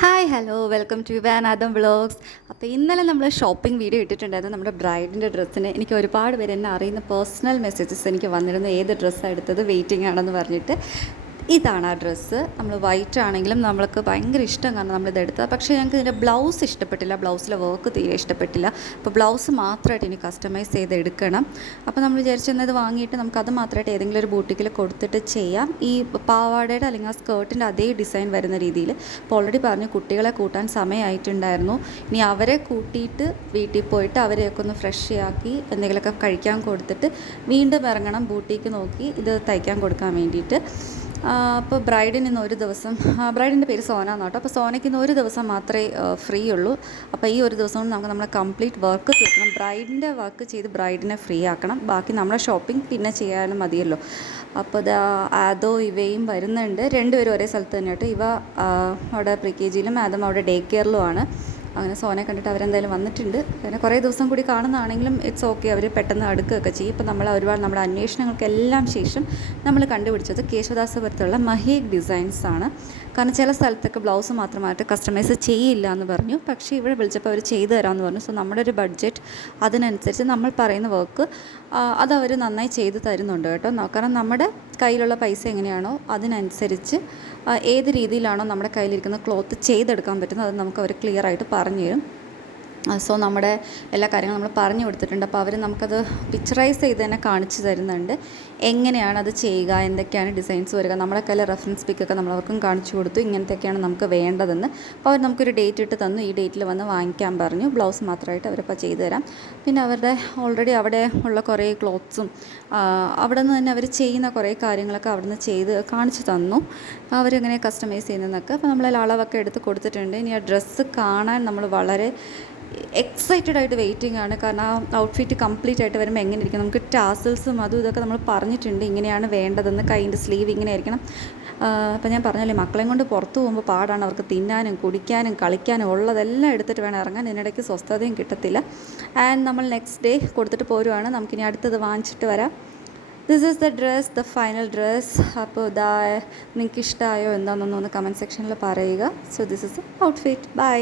Hi hello welcome to Vanadam vlogs. അപ്പോൾ ഇന്നലെ നമ്മൾ ഷോപ്പിംഗ് വീഡിയോ ഇട്ടിട്ടുണ്ടായിരുന്നു നമ്മുടെ ബ്രൈഡിൻ്റെ ഡ്രസ്സിന്. എനിക്ക് ഒരുപാട് പേര് എന്നെ അറിയുന്ന പേഴ്സണൽ മെസ്സേജസ് എനിക്ക് വന്നിരുന്നു, ഏത് ഡ്രസ്സാണ് എടുത്തത്, വെയിറ്റിംഗ് ആണെന്ന് പറഞ്ഞിട്ട്. ഇതാണ് ആ ഡ്രസ്സ്. നമ്മൾ വൈറ്റ് ആണെങ്കിലും നമ്മൾക്ക് ഭയങ്കര ഇഷ്ടം, കാരണം നമ്മളിത് എടുത്തത്. പക്ഷേ ഞങ്ങൾക്ക് ഇതിൻ്റെ ബ്ലൗസ് ഇഷ്ടപ്പെട്ടില്ല, ബ്ലൗസിലെ വർക്ക് തീരെ ഇഷ്ടപ്പെട്ടില്ല. അപ്പോൾ ബ്ലൗസ് മാത്രമായിട്ട് ഇനി കസ്റ്റമൈസ് ചെയ്ത് എടുക്കണം. അപ്പോൾ നമ്മൾ വിചാരിച്ചത് വാങ്ങിയിട്ട് നമുക്കത് മാത്രമായിട്ട് ഏതെങ്കിലും ഒരു ബൂട്ടിക്കിൽ കൊടുത്തിട്ട് ചെയ്യാം. ഈ പാവാടയുടെ അല്ലെങ്കിൽ ആ സ്കേർട്ടിൻ്റെ അതേ ഡിസൈൻ വരുന്ന രീതിയിൽ. അപ്പോൾ ഓൾറെഡി പറഞ്ഞു കുട്ടികളെ കൂട്ടാൻ സമയമായിട്ടുണ്ടായിരുന്നു. ഇനി അവരെ കൂട്ടിയിട്ട് വീട്ടിൽ പോയിട്ട് അവരെയൊക്കെ ഒന്ന് ഫ്രഷ് ആക്കി എന്തെങ്കിലുമൊക്കെ കഴിക്കാൻ കൊടുത്തിട്ട് വീണ്ടും ഇറങ്ങണം ബൂട്ടിക്ക് നോക്കി ഇത് തയ്ക്കാൻ കൊടുക്കാൻ വേണ്ടിയിട്ട്. അപ്പോൾ ബ്രൈഡിന് ഇന്ന് ഒരു ദിവസം, ബ്രൈഡിൻ്റെ പേര് സോന എന്നാണ് കേട്ടോ. അപ്പോൾ സോനയ്ക്ക് ഇന്ന് ഒരു ദിവസം മാത്രമേ ഫ്രീ ഉള്ളൂ. അപ്പോൾ ഈ ഒരു ദിവസം കൊണ്ട് നമുക്ക് നമ്മളെ കംപ്ലീറ്റ് വർക്ക് തീർക്കണം. ബ്രൈഡിൻ്റെ വർക്ക് ചെയ്ത് ബ്രൈഡിനെ ഫ്രീ ആക്കണം. ബാക്കി നമ്മളെ ഷോപ്പിംഗ് പിന്നെ ചെയ്യാനും മതിയല്ലോ. അപ്പോൾ ഇത് ആദോ ഇവയും വരുന്നുണ്ട്. രണ്ടുപേരും ഒരേ സ്ഥലത്ത് തന്നെ കേട്ടോ. ഇവ അവിടെ പ്രീ കെ ജിയിലും ആദം അവിടെ ഡേ കെയറിലുമാണ്. അങ്ങനെ സോനെ കണ്ടിട്ട് അവരെന്തായാലും വന്നിട്ടുണ്ട്. പിന്നെ കുറേ ദിവസം കൂടി കാണുന്നതാണെങ്കിലും ഇറ്റ്സ് ഓക്കെ, അവർ പെട്ടെന്ന് അടുക്കുകയൊക്കെ ചെയ്യും. ഇപ്പോൾ നമ്മൾ ഒരുപാട് നമ്മുടെ അന്വേഷണങ്ങൾക്കെല്ലാം ശേഷം നമ്മൾ കണ്ടുപിടിച്ചത് കേശവദാസപുരത്തുള്ള മഹേക് ഡിസൈൻസ് ആണ്. കാരണം ചില സ്ഥലത്തൊക്കെ ബ്ലൗസ് മാത്രമായിട്ട് കസ്റ്റമൈസ് ചെയ്യില്ല എന്ന് പറഞ്ഞു, പക്ഷേ ഇവിടെ വിളിച്ചപ്പോൾ അവർ ചെയ്തു തരാമെന്ന് പറഞ്ഞു. സോ നമ്മുടെ ഒരു ബഡ്ജറ്റ് അതിനനുസരിച്ച് നമ്മൾ പറയുന്ന വർക്ക് അതവർ നന്നായി ചെയ്ത് തരുന്നുണ്ട് കേട്ടോ. കാരണം നമ്മുടെ കയ്യിലുള്ള പൈസ എങ്ങനെയാണോ അതിനനുസരിച്ച് ഏത് രീതിയിലാണോ നമ്മുടെ കയ്യിലിരിക്കുന്ന ക്ലോത്ത് ചെയ്തെടുക്കാൻ പറ്റുന്നത് അത് നമുക്ക് അവർ ക്ലിയർ ആയിട്ട് പറഞ്ഞു തരും. സോ നമ്മുടെ എല്ലാ കാര്യങ്ങളും നമ്മൾ പറഞ്ഞു കൊടുത്തിട്ടുണ്ട്. അപ്പോൾ അവർ നമുക്കത് പിക്ചറൈസ് ചെയ്ത് തന്നെ കാണിച്ചു തരുന്നുണ്ട്, എങ്ങനെയാണ് അത് ചെയ്യുക, എന്തൊക്കെയാണ് ഡിസൈൻസ് വരിക. നമ്മളെ കയ്യിൽ റെഫറൻസ് പിക്കൊക്കെ നമ്മളവർക്കും കാണിച്ചു കൊടുത്തു, ഇങ്ങനത്തെയൊക്കെയാണ് നമുക്ക് വേണ്ടതെന്ന്. അപ്പോൾ അവർ നമുക്കൊരു ഡേറ്റ് ഇട്ട് തന്നു, ഈ ഡേറ്റിൽ വന്ന് വാങ്ങിക്കാൻ പറഞ്ഞു. ബ്ലൗസ് മാത്രമായിട്ട് അവരപ്പോൾ ചെയ്തു തരാം. പിന്നെ അവരുടെ ഓൾറെഡി അവിടെ ഉള്ള കുറേ ക്ലോത്ത്സും അവിടെ നിന്ന് തന്നെ അവർ ചെയ്യുന്ന കുറേ കാര്യങ്ങളൊക്കെ അവിടെ നിന്ന് ചെയ്ത് കാണിച്ചു തന്നു, അവരെങ്ങനെ കസ്റ്റമൈസ് ചെയ്യുന്നതെന്നൊക്കെ. അപ്പോൾ നമ്മളതിൽ അളവൊക്കെ എടുത്ത് കൊടുത്തിട്ടുണ്ട്. ഇനി ആ ഡ്രസ്സ് കാണാൻ നമ്മൾ വളരെ എക്സൈറ്റഡ് ആയിട്ട് വെയിറ്റിംഗ് ആണ്. കാരണം ആ ഔട്ട്ഫിറ്റ് കംപ്ലീറ്റ് ആയിട്ട് വരുമ്പോൾ എങ്ങനെ ഇരിക്കും, നമുക്ക് ടാസൽസും അതും ഇതൊക്കെ നമ്മൾ പറഞ്ഞിട്ടുണ്ട്, ഇങ്ങനെയാണ് വേണ്ടതെന്ന്. കൈൻ്റെ സ്ലീവ് ഇങ്ങനെ ആയിരിക്കണം. അപ്പോൾ ഞാൻ പറഞ്ഞല്ലേ, മക്കളെയും കൊണ്ട് പുറത്ത് പോകുമ്പോൾ പാടാണ്. അവർക്ക് തിന്നാനും കുടിക്കാനും കളിക്കാനും ഉള്ളതെല്ലാം എടുത്തിട്ട് വേണം ഇറങ്ങാൻ. ഇതിനിടയ്ക്ക് സ്വസ്ഥതയും കിട്ടത്തില്ല. ആൻഡ് നമ്മൾ നെക്സ്റ്റ് ഡേ കൊടുത്തിട്ട് പോരുവാണ്. നമുക്കിനി അടുത്തത് വാങ്ങിച്ചിട്ട് വരാം. This is the dress, the final dress. അപ്പോൾ ഇതാ നിങ്ങൾക്ക് ഇഷ്ടമായോ എന്താണെന്നൊന്ന് കമൻറ്റ് സെക്ഷനിൽ പറയുക. So this is the outfit. By.